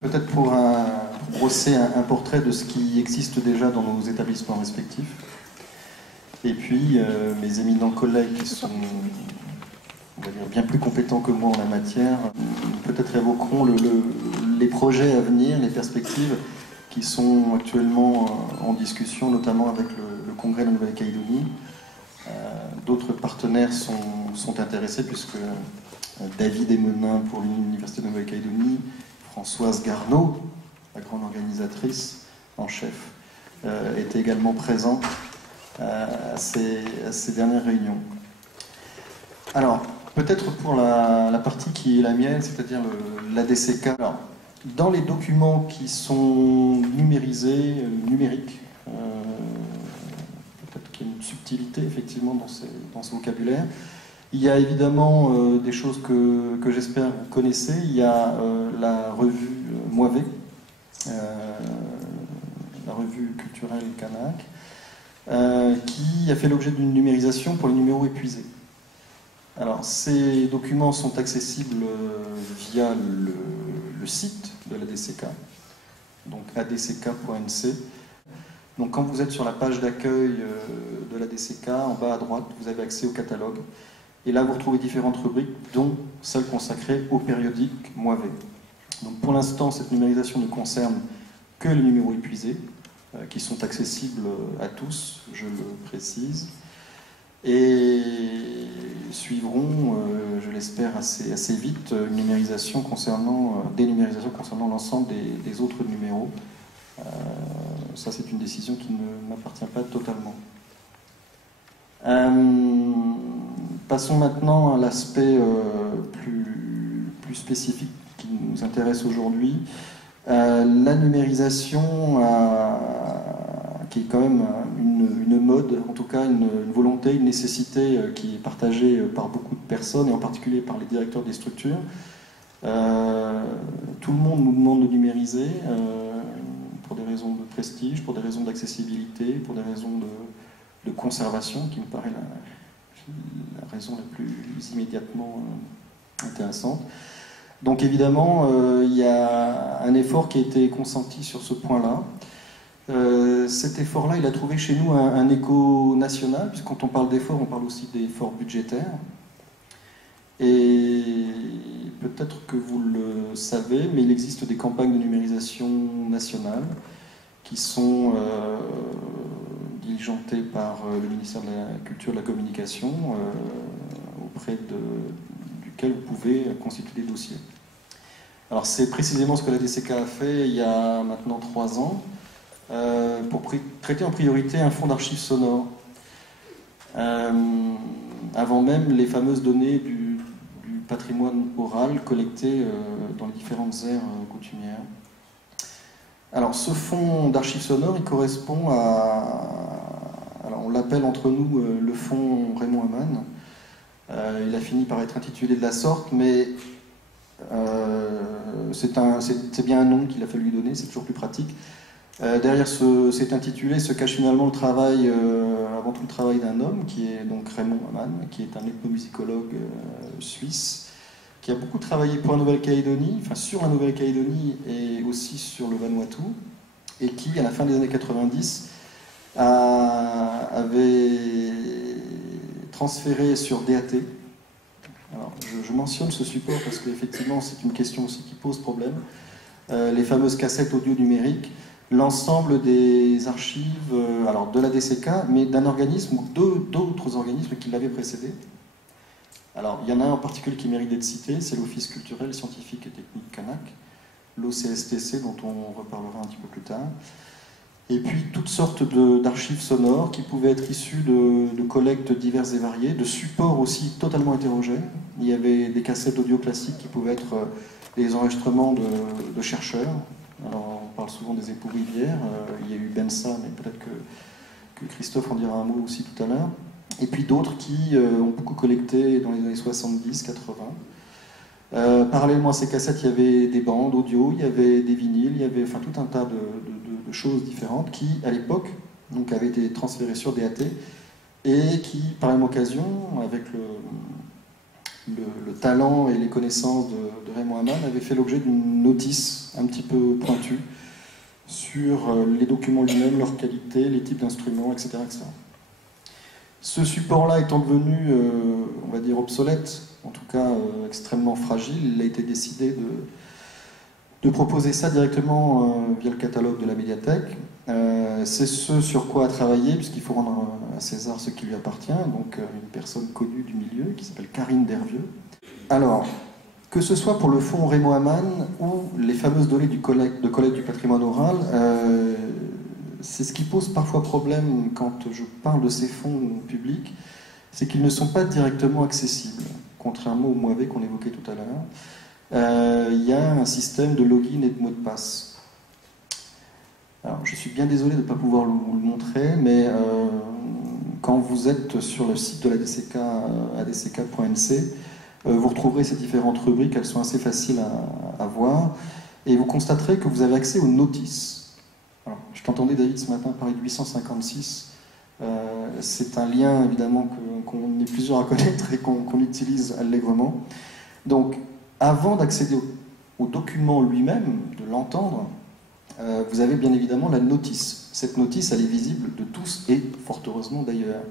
Peut-être pour brosser un portrait de ce qui existe déjà dans nos établissements respectifs. Et puis, mes éminents collègues qui sont, on va dire, bien plus compétents que moi en la matière, peut-être évoqueront les projets à venir, les perspectives qui sont actuellement en discussion, notamment avec le Congrès de la Nouvelle-Calédonie. D'autres partenaires sont intéressés, puisque David Emenin pour l'Université de Nouvelle-Calédonie, Françoise Garneau, la grande organisatrice en chef, était également présente à ces dernières réunions. Alors, peut-être pour la partie qui est la mienne, c'est-à-dire l'ADCK. Alors, dans les documents qui sont numérisés, numériques, peut-être qu'il y a une subtilité effectivement dans ce vocabulaire. Il y a évidemment des choses que j'espère vous connaissez. Il y a la revue Moivé, la revue culturelle Kanak, qui a fait l'objet d'une numérisation pour les numéros épuisés. Alors, ces documents sont accessibles via le site de l'ADCK, donc adck.nc. Donc, quand vous êtes sur la page d'accueil de l'ADCK, en bas à droite, vous avez accès au catalogue. Et là, vous retrouvez différentes rubriques, dont celle consacrée au périodique Moivé. Donc, pour l'instant, cette numérisation ne concerne que les numéros épuisés, qui sont accessibles à tous, je le précise. Et suivront, je l'espère assez vite, une numérisation dénumérisation concernant l'ensemble des autres numéros. Ça, c'est une décision qui ne m'appartient pas totalement. Passons maintenant à l'aspect plus spécifique qui nous intéresse aujourd'hui. La numérisation, qui est quand même une mode, en tout cas une volonté, une nécessité qui est partagée par beaucoup de personnes, et en particulier par les directeurs des structures. Tout le monde nous demande de numériser pour des raisons de prestige, pour des raisons d'accessibilité, pour des raisons de conservation, qui me paraît la raison la plus immédiatement intéressante. Donc évidemment, il y a un effort qui a été consenti sur ce point-là. Cet effort-là, il a trouvé chez nous un écho national, puisque quand on parle d'effort, on parle aussi d'efforts budgétaires. Et peut-être que vous le savez, mais il existe des campagnes de numérisation nationales qui sont diligentées par le ministère de la Culture et de la Communication, auprès duquel vous pouvez constituer des dossiers. Alors c'est précisément ce que la DCK a fait il y a maintenant 3 ans, pour traiter en priorité un fonds d'archives sonores, avant même les fameuses données du patrimoine oral collecté dans les différentes aires coutumières. Alors ce fonds d'archives sonores, il correspond alors on l'appelle entre nous le fonds Raymond Aman. Il a fini par être intitulé de la sorte, mais c'est bien un nom qu'il a fallu lui donner, c'est toujours plus pratique. Derrière cet intitulé se cache finalement le travail, avant tout le travail d'un homme, qui est donc Raymond Aman, qui est un ethnomusicologue suisse, qui a beaucoup travaillé pour la Nouvelle-Calédonie, enfin sur la Nouvelle-Calédonie et aussi sur le Vanuatu, et qui, à la fin des années 90, avait transféré sur DAT. Alors, je mentionne ce support parce qu'effectivement, c'est une question aussi qui pose problème. Les fameuses cassettes audio numériques, l'ensemble des archives, alors de la DCK, mais d'un organisme ou d'autres organismes qui l'avaient précédé. Alors, il y en a un en particulier qui mérite d'être cité, c'est l'Office culturel, scientifique et technique Kanak, l'OCSTC, dont on reparlera un petit peu plus tard. Et puis, toutes sortes d'archives sonores qui pouvaient être issues de collectes diverses et variées, de supports aussi totalement hétérogènes. Il y avait des cassettes audio classiques qui pouvaient être des enregistrements de chercheurs. Alors, on parle souvent des époux Rivière, il y a eu Bensa, mais peut-être que Christophe en dira un mot aussi tout à l'heure. Et puis d'autres qui ont beaucoup collecté dans les années 70-80. Parallèlement à ces cassettes, il y avait des bandes audio, il y avait des vinyles, il y avait tout un tas de choses différentes qui, à l'époque, avaient été transférées sur DAT et qui, par la même occasion, avec le talent et les connaissances de Raymond Aman avait fait l'objet d'une notice un petit peu pointue sur les documents lui-même, leur qualité, les types d'instruments, etc., etc. Ce support-là étant devenu, on va dire, obsolète, en tout cas extrêmement fragile, il a été décidé de proposer ça directement via le catalogue de la médiathèque. C'est ce sur quoi a travaillé, puisqu'il faut rendre à César ce qui lui appartient, donc une personne connue du milieu qui s'appelle Karine Dervieux. Alors, que ce soit pour le fonds Raymond Aman ou les fameuses données de collecte du patrimoine oral, c'est ce qui pose parfois problème quand je parle de ces fonds publics, c'est qu'ils ne sont pas directement accessibles, contrairement au Moavé qu'on évoquait tout à l'heure. Il y a un système de login et de mot de passe. Alors, je suis bien désolé de ne pas pouvoir vous le montrer, mais quand vous êtes sur le site de la DCK, adck.nc, vous retrouverez ces différentes rubriques, elles sont assez faciles à voir, et vous constaterez que vous avez accès aux notices. Alors, je t'entendais, David, ce matin parler de 856. C'est un lien, évidemment, qu'on est plusieurs à connaître et qu'on utilise allègrement. Donc, avant d'accéder au document lui-même, de l'entendre, vous avez bien évidemment la notice. Cette notice, elle est visible de tous, et fort heureusement d'ailleurs.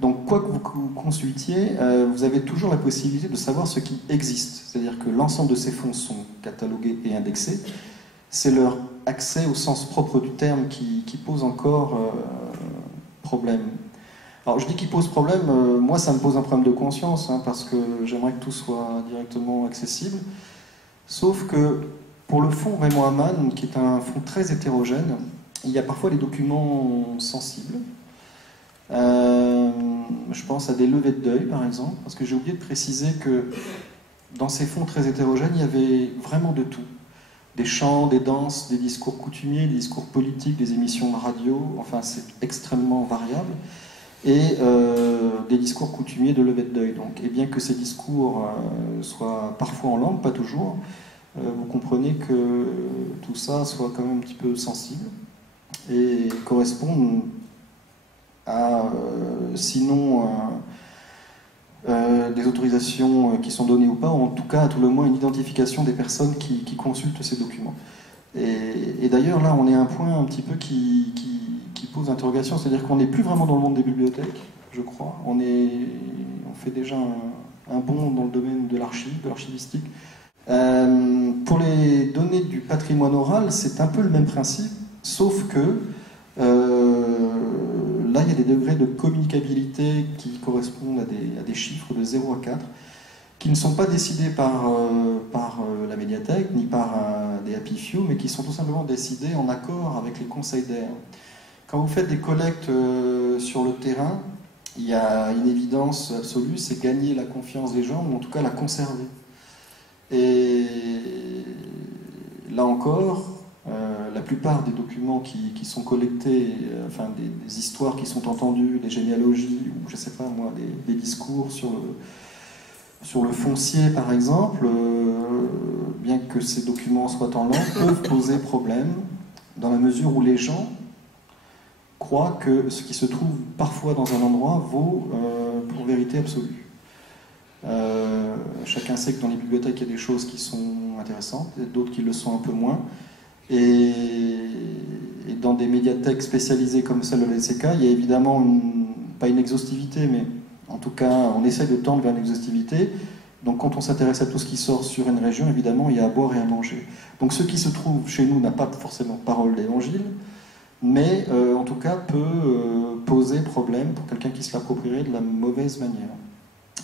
Donc, quoi que vous consultiez, vous avez toujours la possibilité de savoir ce qui existe. C'est-à-dire que l'ensemble de ces fonds sont catalogués et indexés. C'est leur accès au sens propre du terme qui pose encore problème. Alors, je dis qu'il pose problème, moi ça me pose un problème de conscience, parce que j'aimerais que tout soit directement accessible. Sauf que pour le fonds Raymond Aman, qui est un fonds très hétérogène, il y a parfois des documents sensibles. Je pense à des levées de deuil, par exemple, parce que j'ai oublié de préciser que dans ces fonds très hétérogènes, il y avait vraiment de tout. Des chants, des danses, des discours coutumiers, des discours politiques, des émissions de radio, enfin c'est extrêmement variable. Et des discours coutumiers de levée de deuil. Donc, et bien que ces discours soient parfois en langue, pas toujours, vous comprenez que tout ça soit quand même un petit peu sensible et correspond à, sinon, des autorisations qui sont données ou pas, ou en tout cas, à tout le moins, une identification des personnes qui consultent ces documents. Et d'ailleurs, là, on est à un point un petit peu qui pose interrogation, c'est-à-dire qu'on n'est plus vraiment dans le monde des bibliothèques, je crois. On fait déjà un bond dans le domaine de l'archive, de l'archivistique. Pour les données du patrimoine oral, c'est un peu le même principe, sauf que là, il y a des degrés de communicabilité qui correspondent à des chiffres de 0 à 4, qui ne sont pas décidés par la médiathèque, ni par des happy few, mais qui sont tout simplement décidés en accord avec les conseils d'air. Quand vous faites des collectes sur le terrain, il y a une évidence absolue, c'est gagner la confiance des gens, ou en tout cas la conserver. Et là encore, la plupart des documents qui sont collectés, enfin des histoires qui sont entendues, des généalogies, ou je sais pas moi, des discours sur le foncier par exemple, bien que ces documents soient en langue, peuvent poser problème dans la mesure où les gens croient que ce qui se trouve parfois dans un endroit vaut pour vérité absolue. Chacun sait que dans les bibliothèques, il y a des choses qui sont intéressantes, et d'autres qui le sont un peu moins. Et dans des médiathèques spécialisées comme celle de l'ECK, il y a évidemment pas une exhaustivité, mais en tout cas, on essaie de tendre vers une exhaustivité. Donc quand on s'intéresse à tout ce qui sort sur une région, évidemment, il y a à boire et à manger. Donc ce qui se trouve chez nous n'a pas forcément parole d'évangile, mais en tout cas peut poser problème pour quelqu'un qui se l'approprierait de la mauvaise manière.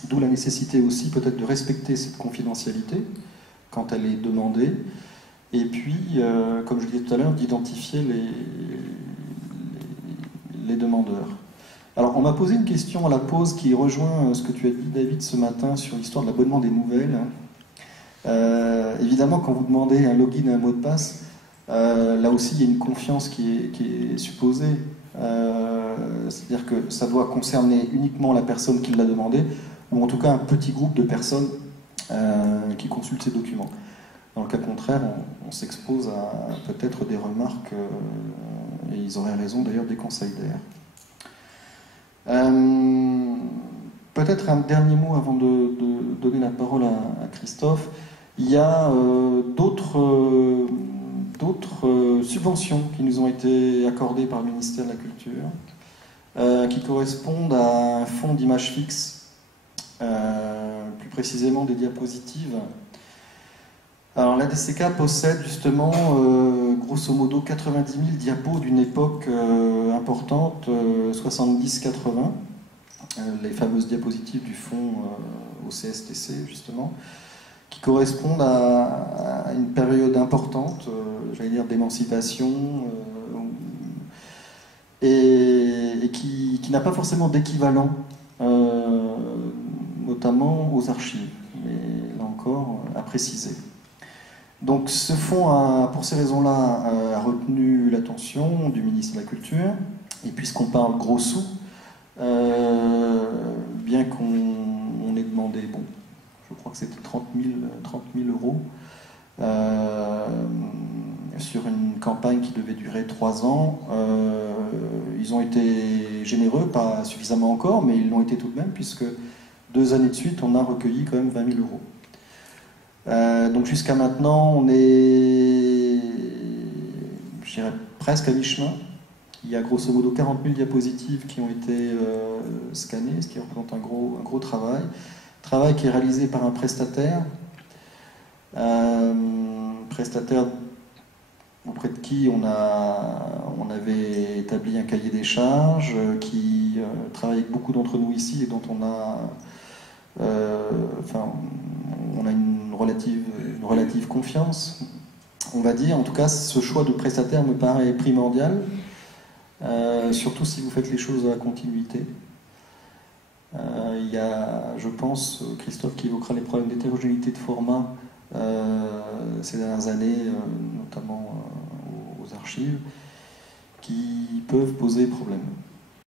D'où la nécessité aussi peut-être de respecter cette confidentialité quand elle est demandée, et puis, comme je le disais tout à l'heure, d'identifier les demandeurs. Alors, on m'a posé une question à la pause qui rejoint ce que tu as dit, David, ce matin sur l'histoire de l'abonnement des nouvelles. Évidemment, quand vous demandez un login et un mot de passe, là aussi, il y a une confiance qui est supposée. C'est-à-dire que ça doit concerner uniquement la personne qui l'a demandé, ou en tout cas un petit groupe de personnes qui consultent ces documents. Dans le cas contraire, on s'expose à peut-être des remarques, et ils auraient raison d'ailleurs, des conseils d'air. Peut-être peut-être un dernier mot avant de donner la parole à Christophe. Il y a d'autres subventions qui nous ont été accordées par le ministère de la Culture, qui correspondent à un fonds d'image fixe, plus précisément des diapositives. Alors la DCK possède justement, grosso modo, 90 000 diapos d'une époque importante, 70-80, les fameuses diapositives du fonds au CSTC, justement, qui correspondent à une période importante, j'allais dire d'émancipation, et qui n'a pas forcément d'équivalent, notamment aux archives, mais là encore, à préciser. Donc ce fonds, pour ces raisons-là, a retenu l'attention du ministre de la Culture, et puisqu'on parle gros sous, bien qu'on ait demandé, bon, je crois que c'était 30 000 euros, sur une campagne qui devait durer 3 ans. Ils ont été généreux, pas suffisamment encore, mais ils l'ont été tout de même, puisque 2 années de suite, on a recueilli quand même 20 000 euros. Donc jusqu'à maintenant, on est, je dirais, presque à mi-chemin. Il y a grosso modo 40 000 diapositives qui ont été scannées, ce qui représente un gros travail. Travail qui est réalisé par un prestataire, auprès de qui on avait établi un cahier des charges, qui travaille avec beaucoup d'entre nous ici et dont on a une relative confiance, on va dire. En tout cas, ce choix de prestataire me paraît primordial, surtout si vous faites les choses à continuité. Il y a, je pense, Christophe qui évoquera les problèmes d'hétérogénéité de format ces dernières années, notamment aux archives, qui peuvent poser problème.